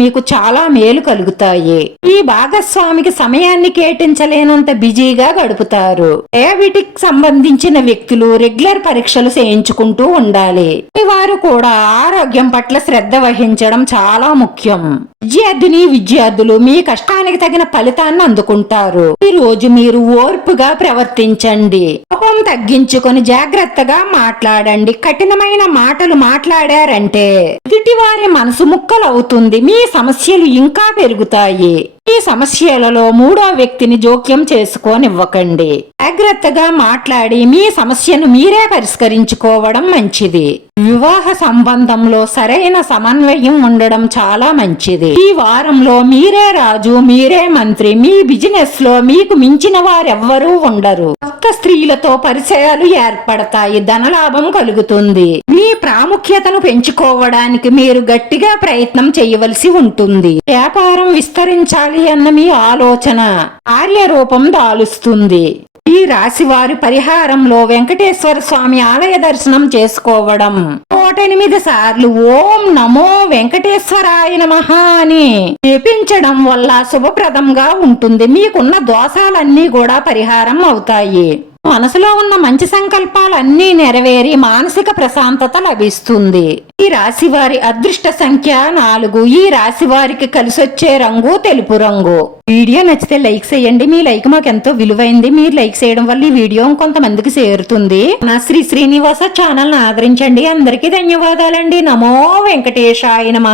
మీకు చాలా మేలు కలుగుతాయి. ఈ భాగస్వామికి సమయాన్ని కేటించలేనంత బిజీగా గడుపుతారు. డయాబెటిక్ సంబంధించిన వ్యక్తులు రెగ్యులర్ పరీక్షలు చేయించుకుంటూ ఉండాలి. వారు కూడా ఆరోగ్యం పట్ల శ్రద్ధ వహించడం చాలా ముఖ్యం. విద్యార్థిని విద్యార్థులు మీ కష్టానికి తగిన ఫలితాన్ని అందుకుంటారు. ఈ రోజు మీరు ఓర్పుగా ప్రవర్తించండి. కోపం తగ్గించుకొని జాగ్రత్తగా మాట్లాడండి. కఠినమైన మాటలు మాట్లాడారంటే ఎదుటివారి మనసు ముక్కలవుతుంది. మీ సమస్యలు ఇంకా పెరుగుతాయి. ఈ సమస్యలలో మూడో వ్యక్తిని జోక్యం చేసుకోనివ్వకండి. జాగ్రత్తగా మాట్లాడి మీ సమస్యను మీరే పరిష్కరించుకోవడం మంచిది. వివాహ సంబంధంలో సరైన సమన్వయం ఉండడం చాలా మంచిది. ఈ వారంలో మీరే రాజు మీరే మంత్రి మీ బిజినెస్లో మీకు మించిన వారెవ్వరూ ఉండరు. కొత్త స్త్రీలతో పరిచయాలు ఏర్పడతాయి ధనలాభం కలుగుతుంది. మీ ప్రాముఖ్యతను పెంచుకోవడానికి మీరు గట్టిగా ప్రయత్నం చేయవలసి ఉంటుంది. వ్యాపారం విస్తరించాలి అన్న మీ ఆలోచన. కార్యరూపం దాలుస్తుంది. ఈ రాశి వారి పరిహారంలో వెంకటేశ్వర స్వామి ఆలయ దర్శనం చేసుకోవడం. నూట ఎనిమిది సార్లు ఓం నమో వెంకటేశ్వరాయ మహా అని జపించడం వల్ల శుభప్రదంగా ఉంటుంది. మీకున్న దోషాలన్నీ కూడా పరిహారం అవుతాయి. మనసులో ఉన్న మంచి సంకల్పాలన్నీ నెరవేరి మానసిక ప్రశాంతత లభిస్తుంది. ఈ రాశి వారి అదృష్ట సంఖ్య నాలుగు. ఈ రాశి వారికి కలిసొచ్చే రంగు తెలుపు రంగు. వీడియో నచ్చితే లైక్ చేయండి. మీ లైక్ మాకు ఎంతో విలువైంది. మీరు లైక్ చేయడం వల్ల ఈ వీడియో కొంతమందికి చేరుతుంది. నా శ్రీ శ్రీనివాస ఛానల్ ఆదరించండి. అందరికీ ధన్యవాదాలండి. నమో వెంకటేశాయ నమ.